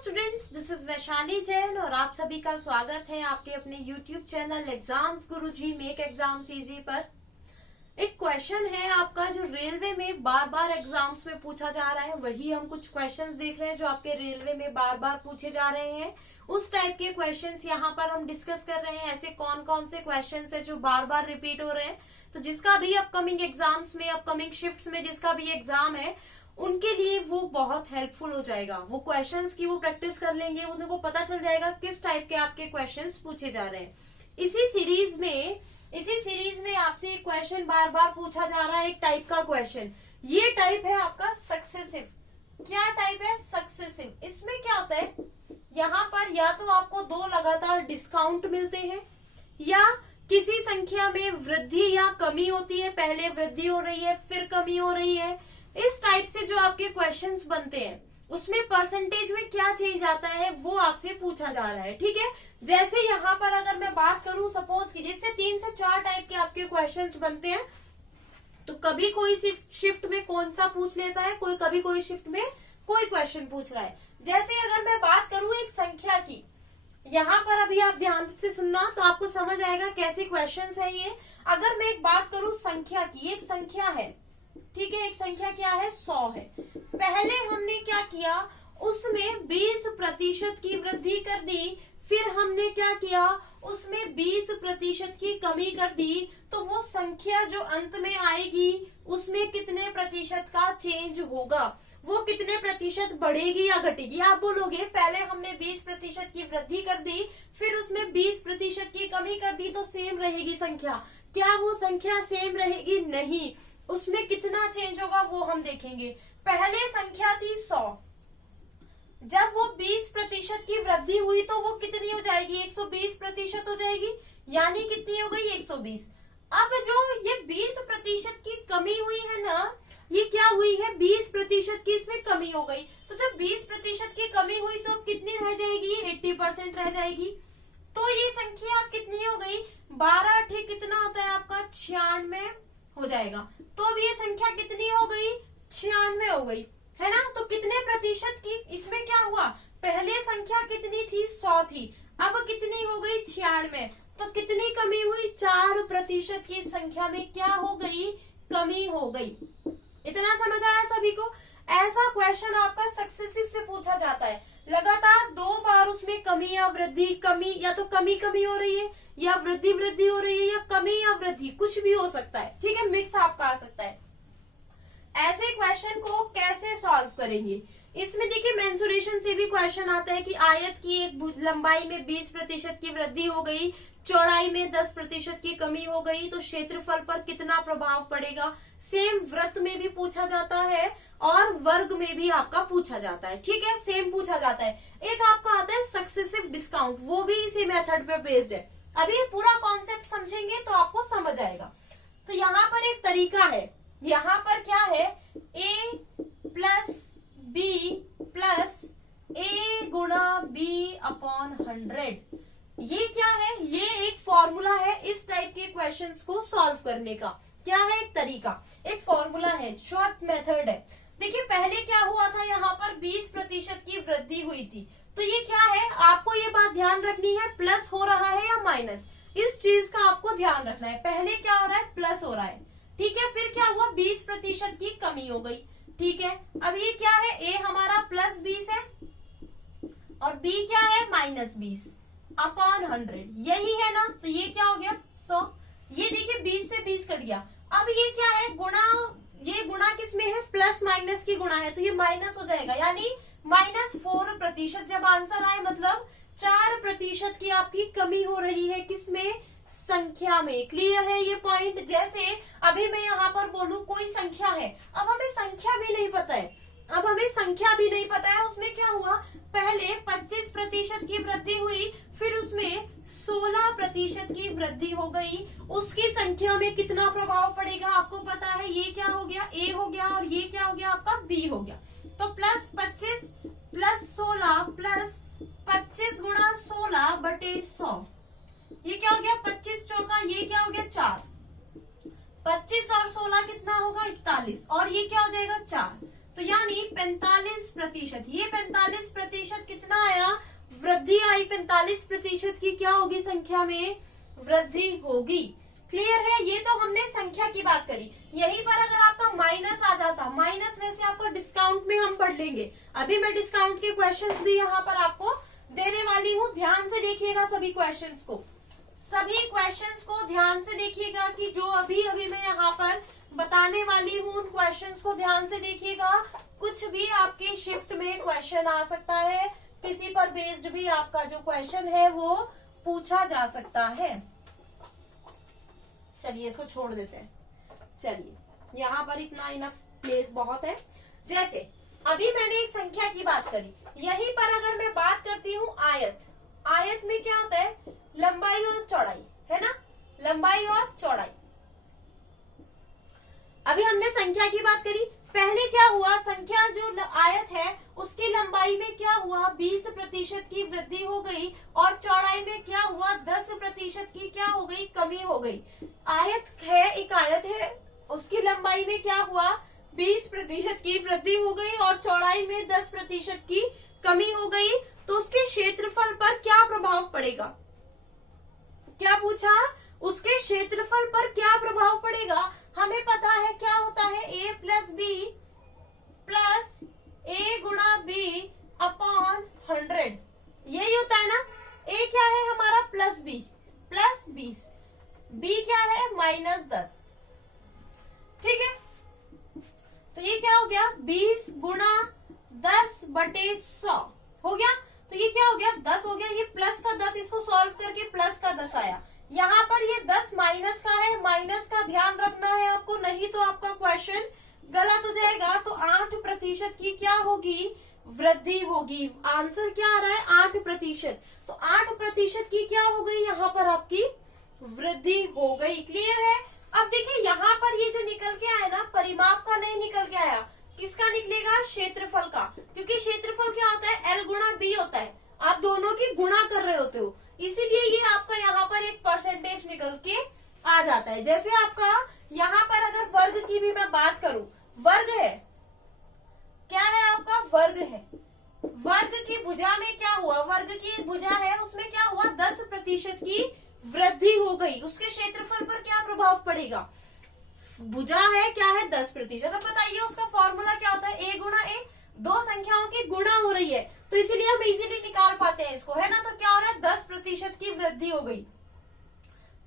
Students, this is Vaishali Jain और आप सभी का स्वागत है आपके अपने यूट्यूब चैनल एग्जाम्स गुरुजी मेक एग्जाम्स इजी पर। एक क्वेश्चन है आपका जो रेलवे में बार बार एग्जाम्स में पूछा जा रहा है, वही हम कुछ क्वेश्चंस देख रहे हैं जो आपके रेलवे में बार बार पूछे जा रहे हैं। उस टाइप के क्वेश्चंस यहाँ पर हम डिस्कस कर रहे हैं। ऐसे कौन कौन से क्वेश्चंस है जो बार बार रिपीट हो रहे हैं, तो जिसका भी अपकमिंग एग्जाम्स में, अपकमिंग शिफ्ट्स में जिसका भी एग्जाम है उनके लिए वो बहुत हेल्पफुल हो जाएगा। वो क्वेश्चंस की वो प्रैक्टिस कर लेंगे, उनको पता चल जाएगा किस टाइप के आपके क्वेश्चंस पूछे जा रहे हैं। इसी सीरीज में आपसे एक क्वेश्चन बार बार पूछा जा रहा है, एक टाइप का क्वेश्चन। ये टाइप है आपका सक्सेसिव। क्या टाइप है? सक्सेसिव। इसमें क्या होता है, यहाँ पर या तो आपको दो लगातार डिस्काउंट मिलते हैं या किसी संख्या में वृद्धि या कमी होती है। पहले वृद्धि हो रही है फिर कमी हो रही है। इस टाइप से जो आपके क्वेश्चंस बनते हैं उसमें परसेंटेज में क्या चेंज आता है वो आपसे पूछा जा रहा है। ठीक है, जैसे यहाँ पर अगर मैं बात करूं, सपोज की जिससे 3 से 4 टाइप के आपके क्वेश्चंस बनते हैं, तो कभी कोई शिफ्ट में कौन सा पूछ लेता है, कभी कोई शिफ्ट में कोई क्वेश्चन पूछ रहा है। जैसे अगर मैं बात करूं एक संख्या की, यहाँ पर अभी आप ध्यान से सुनना तो आपको समझ आएगा कैसे क्वेश्चंस है ये। अगर मैं एक बात करूं संख्या की, एक संख्या है, ठीक है, एक संख्या क्या है, 100 है। पहले हमने क्या किया, उसमें 20% की वृद्धि कर दी, फिर हमने क्या किया, उसमें 20% की कमी कर दी, तो वो संख्या जो अंत में आएगी उसमें कितने प्रतिशत का चेंज होगा, वो कितने प्रतिशत बढ़ेगी या घटेगी। आप बोलोगे पहले हमने 20% की वृद्धि कर दी, फिर उसमें 20% की कमी कर दी, तो सेम रहेगी संख्या। क्या वो संख्या सेम रहेगी? नहीं, उसमें कितना चेंज होगा वो हम देखेंगे। पहले संख्या थी 100, जब वो 20% की वृद्धि हुई तो वो कितनी हो जाएगी, 120% हो जाएगी, यानी कितनी हो गई, 120। अब जो ये 20% की कमी हुई है ना, ये क्या हुई है, 20% की इसमें कमी हो गई। तो जब 20% की कमी हुई तो कितनी रह जाएगी, 80% रह जाएगी। तो ये संख्या कितनी हो गई, 12 ठीक कितना होता है आपका, 96 हो जाएगा। तो अब ये संख्या कितनी हो गई, 96 हो गई, है ना। तो कितने प्रतिशत की, इसमें क्या हुआ, पहले संख्या कितनी थी, 100 थी, अब कितनी हो गई, 96। तो कितनी कमी हुई, 4% की संख्या में क्या हो गई, कमी हो गई। इतना समझ आया सभी को। ऐसा क्वेश्चन आपका सक्सेसिव से पूछा जाता है, लगातार 2 बार उसमें कमी या वृद्धि, कमी या तो कमी हो रही है या वृद्धि हो रही है, या कमी या वृद्धि कुछ भी हो सकता है। ठीक है, मिक्स आपका आ सकता है। ऐसे क्वेश्चन को कैसे सॉल्व करेंगे, इसमें देखिए मेंसुरेशन से भी क्वेश्चन आता है कि आयत की एक लंबाई में 20% की वृद्धि हो गई, चौड़ाई में 10% की कमी हो गई, तो क्षेत्रफल पर कितना प्रभाव पड़ेगा। सेम वृत्त में भी पूछा जाता है और वर्ग में भी आपका पूछा जाता है। ठीक है, सेम पूछा जाता है। एक आपका आता है सक्सेसिव डिस्काउंट, वो भी इसी मेथड पर बेस्ड है। अभी ये पूरा कॉन्सेप्ट समझेंगे तो आपको समझ आएगा। तो यहाँ पर एक तरीका है, यहाँ पर क्या है, a plus B plus a गुणा बी अपॉन 100। ये क्या है, ये एक फॉर्मूला है इस टाइप के क्वेश्चंस को सॉल्व करने का। क्या है, एक तरीका, एक फॉर्मूला है, शॉर्ट मेथड है। देखिए पहले क्या हुआ था, यहाँ पर 20% की वृद्धि हुई थी, तो ये क्या है, आपको ये बात ध्यान रखनी है, प्लस हो रहा है या माइनस, इस चीज का आपको ध्यान रखना है। पहले क्या हो रहा है, प्लस हो रहा है, ठीक है, फिर क्या हुआ, 20% की कमी हो गई। ठीक है, अब ये क्या है, ए हमारा प्लस 20 है और बी क्या है, माइनस 20 अपॉन 100, यही है ना। तो ये क्या हो गया, 100। ये देखिए 20 से 20 कट गया। अब ये क्या है, गुणा, ये गुणा किसमें है, प्लस माइनस की गुणा है, तो ये माइनस हो जाएगा, यानी -4%। जब आंसर आए मतलब 4% की आपकी कमी हो रही है, किसमें, संख्या में। क्लियर है ये पॉइंट। जैसे अभी मैं यहाँ पर बोलूं कोई संख्या है, अब हमें संख्या भी नहीं पता है, उसमें क्या हुआ, पहले 25% की वृद्धि हुई, फिर उसमें 16% की वृद्धि हो गई, उसकी संख्या में कितना प्रभाव पड़ेगा आपको पता है। ये क्या हो गया, ए हो गया, और ये क्या हो गया आपका, बी हो गया। तो प्लस 25 प्लस 16 प्लस 25 गुणा 16 बटे 100, ये क्या हो गया, 25 चौका, ये क्या हो गया 4, 25 और 16 कितना होगा, 41, और ये क्या हो जाएगा 4, तो यानी 45%। ये 45% कितना वृद्धि आई, 45% की क्या होगी संख्या में वृद्धि होगी। क्लियर है, ये तो हमने संख्या की बात करी। यहीं पर अगर आपका माइनस आ जाता, माइनस में से आपको डिस्काउंट में हम पढ़ लेंगे। अभी मैं डिस्काउंट के क्वेश्चंस भी यहाँ पर आपको देने वाली हूँ, ध्यान से देखिएगा सभी क्वेश्चंस को, सभी क्वेश्चंस को ध्यान से देखिएगा कि जो अभी अभी मैं यहाँ पर बताने वाली हूँ उन क्वेश्चंस को ध्यान से देखिएगा। कुछ भी आपकी शिफ्ट में क्वेश्चन आ सकता है, किसी पर बेस्ड भी आपका जो क्वेश्चन है वो पूछा जा सकता है। चलिए इसको छोड़ देते हैं। चलिए यहाँ पर इतना इनफ प्लेस बहुत है। जैसे अभी मैंने एक संख्या की बात करी, यहीं पर अगर मैं बात करती हूँ आयत, आयत में क्या होता है, लंबाई और चौड़ाई, है ना, लंबाई और चौड़ाई। अभी हमने संख्या की बात करी, पहले क्या हुआ, संख्या जो आयत है उसकी लंबाई में क्या हुआ, 20% की वृद्धि हो गई, और चौड़ाई में क्या हुआ, 10% की क्या हो गई, कमी हो गई। आयत है, एक आयत है, उसकी लंबाई में क्या हुआ, 20% की वृद्धि हो गई और चौड़ाई में 10% की कमी हो गई, तो उसके क्षेत्रफल पर क्या प्रभाव पड़ेगा। क्या पूछा, उसके क्षेत्रफल पर क्या प्रभाव पड़ेगा। हमें पता है क्या होता है, a प्लस बी प्लस ए गुणा बी अपॉन 100, यही होता है ना। a क्या है हमारा प्लस बी, प्लस 20, b क्या है -10, ठीक है। तो ये क्या हो गया, 20 गुणा 10/100 हो गया। तो ये क्या हो गया, 10 हो गया, ये प्लस का 10, इसको सॉल्व करके प्लस का 10 आया। यहाँ पर ये 10 माइनस का है, माइनस का ध्यान रखना है आपको, नहीं तो आपका क्वेश्चन गलत हो जाएगा। तो 8% की क्या होगी, वृद्धि होगी। आंसर क्या आ रहा है, 8%। तो 8% की क्या हो गई, यहाँ पर आपकी वृद्धि हो गई। क्लियर है। अब देखिए यहाँ पर ये जो निकल के आया ना, परिमाप का नहीं निकल के आया, किसका निकलेगा, क्षेत्रफल का, क्योंकि क्षेत्रफल क्या होता है, L गुणा B होता है। आप दोनों की गुणा कर रहे होते हो, इसीलिए ये आपका यहाँ पर एक परसेंटेज निकल के आ जाता है। जैसे आपका यहाँ पर अगर वर्ग की भी मैं बात करूं, वर्ग है, क्या है आपका, वर्ग है। वर्ग की भुजा में क्या हुआ, वर्ग की भुजा है, उसमें क्या हुआ, 10% की वृद्धि हो गई। उसके क्षेत्रफल पर क्या प्रभाव पड़ेगा, भुजा है क्या है, 10%। अब बताइए उसका फॉर्मूला क्या होता है, a गुणा a, दो संख्याओं की गुणा हो रही है, तो इसीलिए हम इजीली निकाल पाते हैं इसको, है ना। तो क्या हो रहा है, 10% की वृद्धि हो गई।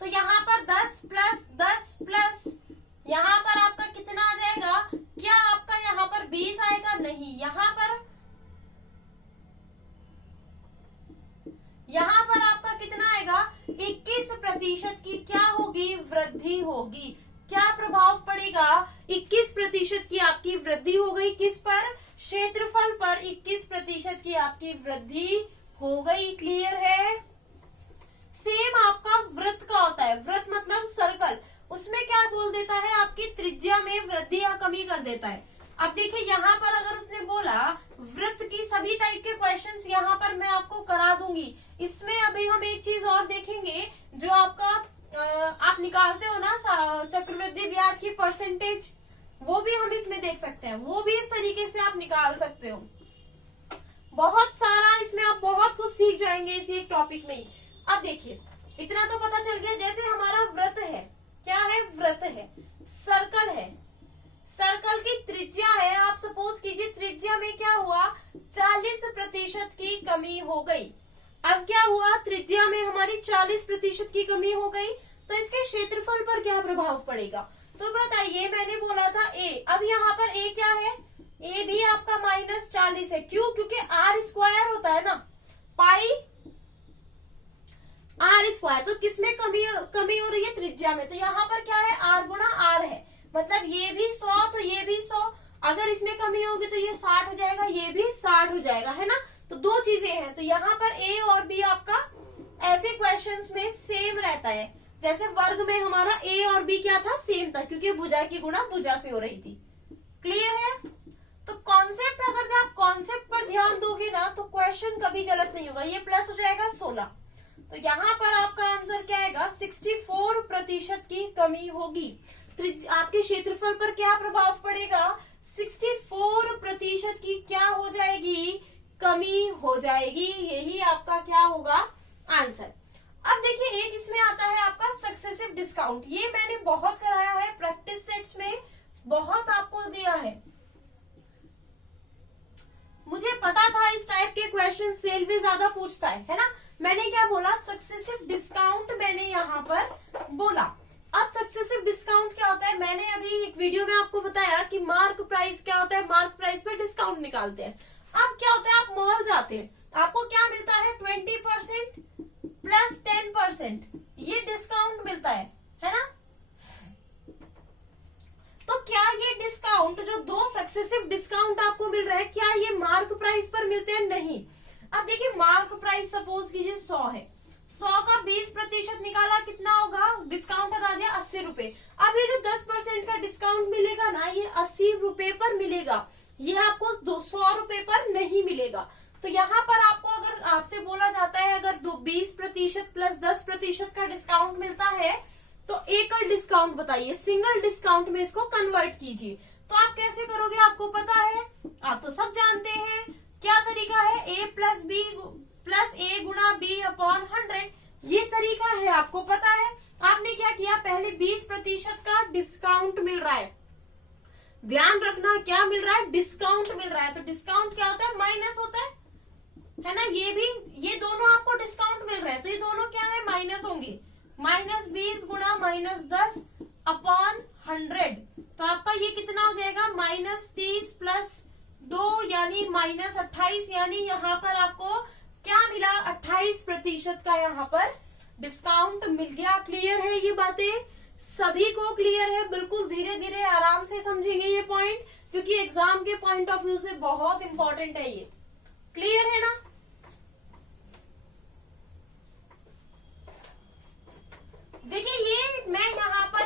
तो यहाँ पर 10 प्लस 10 प्लस यहाँ पर आपका कितना आ जाएगा, क्या आपका यहाँ पर 20 आएगा, नहीं, यहाँ पर आपका कितना आएगा, 21% की क्या होगी, वृद्धि होगी। क्या प्रभाव पड़ेगा, 21% की आपकी वृद्धि हो गई, किस पर, क्षेत्रफल पर 21% की आपकी वृद्धि हो गई। क्लियर है। सेम आपका वृत्त का होता है, वृत्त मतलब सर्कल, उसमें क्या बोल देता है, आपकी त्रिज्या में वृद्धि या कमी कर देता है। अब देखिए यहाँ पर अगर उसने बोला वृत्त की सभी टाइप के क्वेश्चंस यहाँ पर मैं आपको करा दूंगी। इसमें अभी हम एक चीज और देखेंगे, जो आपका आप निकालते हो ना चक्रवृद्धि ब्याज की परसेंटेज, वो भी हम इसमें देख सकते हैं, वो भी इस तरीके से आप निकाल सकते हो। बहुत सारा इसमें आप बहुत कुछ सीख जाएंगे इसी एक टॉपिक में ही। अब देखिए इतना तो पता चल गया, जैसे हमारा वृत्त है, क्या है, वृत्त है, सर्कल है, सर्कल की त्रिज्या है, आप सपोज कीजिए त्रिज्या में क्या हुआ, 40% की कमी हो गई। अब क्या हुआ, त्रिज्या में हमारी 40% की कमी हो गई, तो इसके क्षेत्रफल पर क्या प्रभाव पड़ेगा। तो बताइए, मैंने बोला था a, अब यहाँ पर a क्या है, a भी आपका -40 है। क्यों, क्योंकि r² होता है ना, पाई r², तो किसमें कमी हो रही है, त्रिज्या में। तो यहाँ पर क्या है, r गुणा r है, मतलब ये भी 100 तो ये भी 100, अगर इसमें कमी होगी तो ये 60 हो जाएगा, ये भी 60 हो जाएगा, है ना। तो दो चीजें हैं, तो यहाँ पर a और b आपका ऐसे क्वेश्चंस में सेम रहता है। जैसे वर्ग में हमारा a और b क्या था, सेम था, क्योंकि भुजा की गुणा भुजा से हो रही थी। क्लियर है। तो कॉन्सेप्ट, अगर आप कॉन्सेप्ट पर ध्यान दोगे ना तो क्वेश्चन कभी गलत नहीं होगा। ये प्लस हो जाएगा 16, तो यहाँ पर आपका आंसर क्या आएगा, 64% की कमी होगी। आपके क्षेत्रफल पर क्या प्रभाव पड़ेगा, 64% की क्या हो जाएगी, कमी हो जाएगी। यही आपका क्या होगा आंसर। अब देखिए एक इसमें आता है आपका सक्सेसिव डिस्काउंट। ये मैंने बहुत कराया है प्रैक्टिस सेट्स में, बहुत आपको दिया है। मुझे पता था इस टाइप के क्वेश्चन रेलवे ज्यादा पूछता है ना। मैंने क्या बोला, सक्सेसिव डिस्काउंट मैंने यहाँ पर बोला। अब सक्सेसिव डिस्काउंट क्या होता है, मैंने अभी एक वीडियो में आपको बताया कि मार्क प्राइस क्या होता है, मार्क प्राइस पे डिस्काउंट निकालते हैं। अब क्या होता है, आप मॉल जाते हैं, आपको क्या मिलता है 20% प्लस 10%, ये डिस्काउंट मिलता है ना। तो क्या ये डिस्काउंट जो दो सक्सेसिव डिस्काउंट आपको मिल रहा है, क्या ये मार्क प्राइस पर मिलते हैं? नहीं। अब देखिए मार्क प्राइस सपोज कीजिए 100 है, 100 का 20% निकाला कितना होगा, डिस्काउंट हटा दिया 80 रुपए। अब ये जो 10% का डिस्काउंट मिलेगा ना, ये 80 रुपए पर मिलेगा, ये आपको 200 रुपए पर नहीं मिलेगा। तो यहाँ पर आपको अगर आपसे बोला जाता है अगर 20% प्लस 10% का डिस्काउंट मिलता है तो एकल डिस्काउंट बताइए, सिंगल डिस्काउंट में इसको कन्वर्ट कीजिए। तो आप कैसे करोगे, आपको पता है, आप तो सब जानते हैं क्या तरीका है, a प्लस बी प्लस ए गुणा बी अपॉन 100, ये तरीका है, आपको पता है। आपने क्या किया, पहले 20% का डिस्काउंट मिल रहा है, ध्यान रखना क्या मिल रहा है, डिस्काउंट मिल रहा है। तो डिस्काउंट क्या होता है, माइनस होता है ना। ये भी, ये दोनों आपको डिस्काउंट मिल रहे हैं तो ये दोनों क्या है, माइनस होंगे। -20 गुणा -10 अपॉन 100, तो आपका ये कितना हो जाएगा, -30 प्लस 2 यानी -28, यानी यहाँ पर आपको क्या मिला, 28% का यहाँ पर डिस्काउंट मिल गया। क्लियर है ये बातें, सभी को क्लियर है? बिल्कुल धीरे धीरे आराम से समझेंगे ये पॉइंट, क्योंकि एग्जाम के पॉइंट ऑफ व्यू से बहुत इंपॉर्टेंट है ये। क्लियर है ना। देखिए ये मैं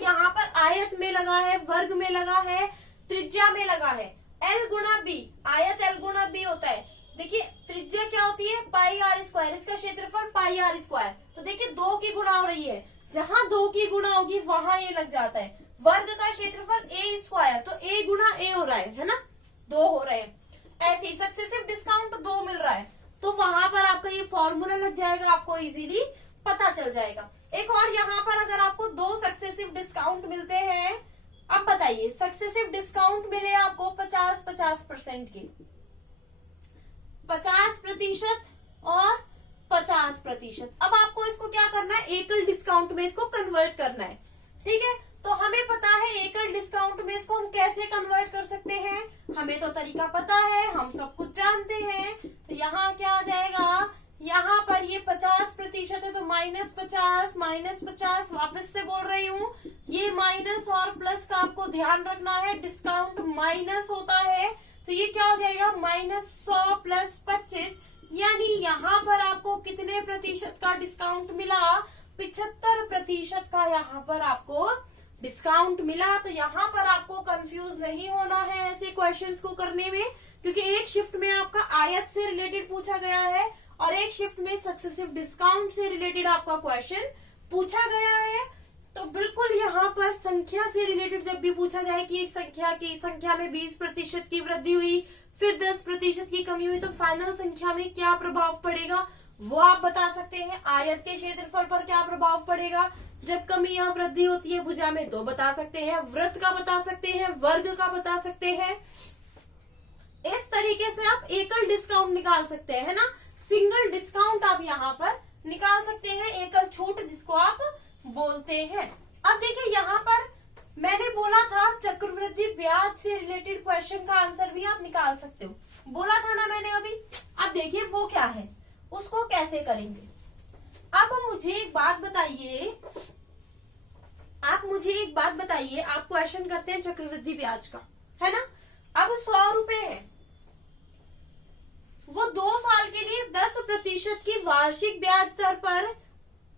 यहाँ पर आयत में लगा है, वर्ग में लगा है, त्रिज्या में लगा है, L गुणा बी, आयत L गुणा बी होता है। देखिए त्रिज्या क्या होती है, पाई आर स्क्वायर, इसका क्षेत्रफल पाई आर स्क्वायर। तो देखिए 2 की गुणा हो रही है, जहां 2 की गुणा होगी वहां ये लग जाता है। वर्ग का क्षेत्रफल ए स्क्वायर, तो ए गुणा ए हो रहा है ना, 2 हो रहे हैं। ऐसे ही सक्सेसिव डिस्काउंट 2 मिल रहा है, तो वहां पर आपका ये फॉर्मूला लग जाएगा, आपको इजीली पता चल जाएगा। एक और यहाँ पर अगर आपको 2 सक्सेसिव डिस्काउंट मिलते हैं, अब बताइए सक्सेसिव डिस्काउंट मिले आपको 50% के, 50% और 50%। अब आपको इसको क्या करना है, एकल डिस्काउंट में इसको कन्वर्ट करना है। ठीक है, तो हमें पता है एकल डिस्काउंट में इसको हम कैसे कन्वर्ट कर सकते हैं, हमें तो तरीका पता है, हम सब कुछ जानते हैं। तो यहाँ क्या आ जाएगा, यहाँ पर ये 50% है तो -50 वापस से बोल रही हूँ, ये माइनस और प्लस का आपको ध्यान रखना है, डिस्काउंट माइनस होता है, तो ये क्या हो जाएगा, -100 प्लस 25, यानी यहाँ पर आपको कितने प्रतिशत का डिस्काउंट मिला, 75% का यहाँ पर आपको डिस्काउंट मिला। तो यहाँ पर आपको कंफ्यूज नहीं होना है ऐसे क्वेश्चंस को करने में, क्योंकि एक शिफ्ट में आपका आयत से रिलेटेड पूछा गया है और एक शिफ्ट में सक्सेसिव डिस्काउंट से रिलेटेड आपका क्वेश्चन पूछा गया है। तो बिल्कुल यहाँ पर संख्या से रिलेटेड जब भी पूछा जाए कि एक संख्या में 20% की वृद्धि हुई, फिर 10% की कमी हुई, तो फाइनल संख्या में क्या प्रभाव पड़ेगा वो आप बता सकते हैं। आयत के क्षेत्रफल पर क्या प्रभाव पड़ेगा जब कमी या वृद्धि होती है, भुजा में 2 बता सकते हैं, वृत्त का बता सकते हैं, वर्ग का बता सकते हैं। इस तरीके से आप एकल डिस्काउंट निकाल सकते हैं ना, सिंगल डिस्काउंट आप यहाँ पर निकाल सकते हैं, एकल छूट जिसको आप बोलते हैं। अब देखिए यहाँ पर मैंने बोला था चक्रवृद्धि ब्याज से रिलेटेड क्वेश्चन का आंसर भी आप निकाल सकते हो, बोला था ना मैंने अभी। अब देखिए वो क्या है, उसको कैसे करेंगे। अब मुझे एक बात बताइए, आप क्वेश्चन करते हैं चक्रवृद्धि ब्याज का, है ना। अब 100 रुपए है, वो 2 साल के लिए 10% की वार्षिक ब्याज दर पर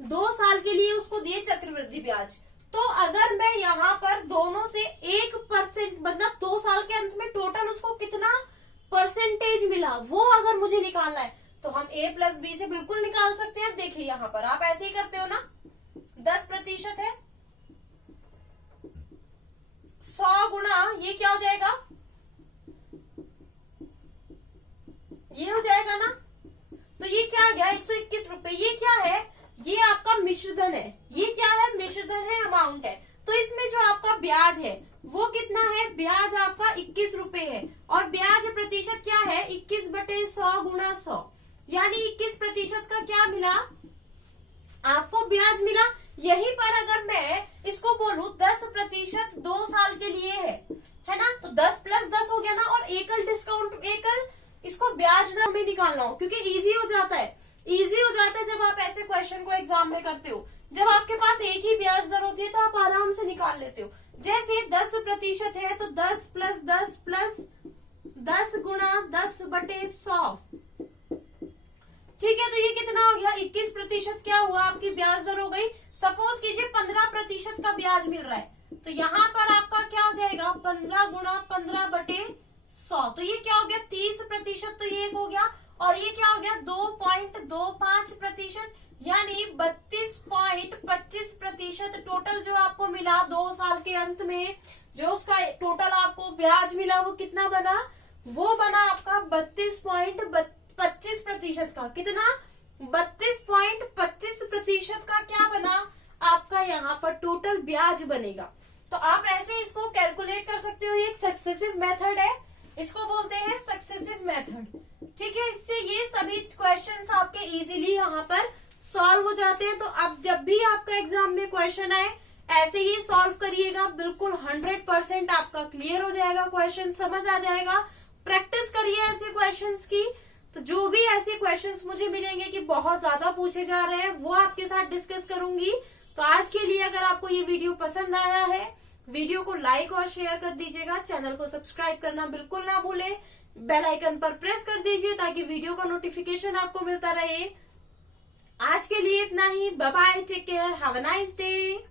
2 साल के लिए उसको दिए चक्रवृद्धि ब्याज। तो अगर मैं यहाँ पर दोनों से 1%, मतलब 2 साल के अंत में टोटल उसको कितना परसेंटेज मिला वो अगर मुझे निकालना है, तो हम a प्लस बी से बिल्कुल निकाल सकते हैं। अब देखिए यहाँ पर आप ऐसे ही करते हो ना, 10% है, 100 गुणा ये क्या हो जाएगा, ये हो जाएगा ना। तो ये क्या आ गया 121 रुपए। ये क्या है, ये आपका मिश्रधन है। ये क्या है, मिश्रधन है, अमाउंट है। तो इसमें जो आपका ब्याज है वो कितना है, ब्याज आपका 21 रुपए है। और ब्याज प्रतिशत क्या है, 21/100 गुणा 100, यानी 21% का क्या मिला आपको, ब्याज मिला। यहीं पर अगर मैं इसको बोलूं 10% 2 साल के लिए है ना, तो 10 + 10 हो गया ना। और एकल डिस्काउंट, एकल इसको ब्याज दर में निकालना हो, क्योंकि इजी हो जाता है। इजी हो जाता है जब आप ऐसे क्वेश्चन को एग्जाम में करते हो। जब आपके पास एक ही ब्याज दर होती है तो आप आराम से निकाल लेते हो। जैसे 10% है तो 10 + 10 + 10 गुणा 10/100, ठीक है। तो ये कितना हो गया, 21% क्या हुआ, आपकी ब्याज दर हो गई। सपोज कीजिए 15% का ब्याज मिल रहा है, तो यहाँ पर आपका क्या हो जाएगा, 15 गुणा 15/100। तो ये क्या हो गया 30%, तो ये एक हो गया। और ये क्या हो गया 2.25%, यानी 32.25% टोटल जो आपको मिला 2 साल के अंत में। जो उसका टोटल आपको ब्याज मिला वो कितना बना, वो बना आपका 32.25% का। कितना, 32.25% का क्या बना आपका, यहाँ पर टोटल ब्याज बनेगा। तो आप ऐसे इसको कैलकुलेट कर सकते हो। ये एक सक्सेसिव मेथड है, इसको बोलते हैं सक्सेसिव मेथड, ठीक है। इससे ये सभी क्वेश्चंस आपके इजीली यहाँ पर सॉल्व हो जाते हैं। तो अब जब भी आपका एग्जाम में क्वेश्चन आए ऐसे ही सॉल्व करिएगा, बिल्कुल 100% आपका क्लियर हो जाएगा, क्वेश्चन समझ आ जाएगा। प्रैक्टिस करिए ऐसे क्वेश्चंस की। तो जो भी ऐसे क्वेश्चंस मुझे मिलेंगे कि बहुत ज्यादा पूछे जा रहे हैं, वो आपके साथ डिस्कस करूंगी। तो आज के लिए अगर आपको ये वीडियो पसंद आया है, वीडियो को लाइक और शेयर कर दीजिएगा। चैनल को सब्सक्राइब करना बिल्कुल ना भूले, बेल आइकन पर प्रेस कर दीजिए ताकि वीडियो का नोटिफिकेशन आपको मिलता रहे। आज के लिए इतना ही, bye bye, take care, have a nice day.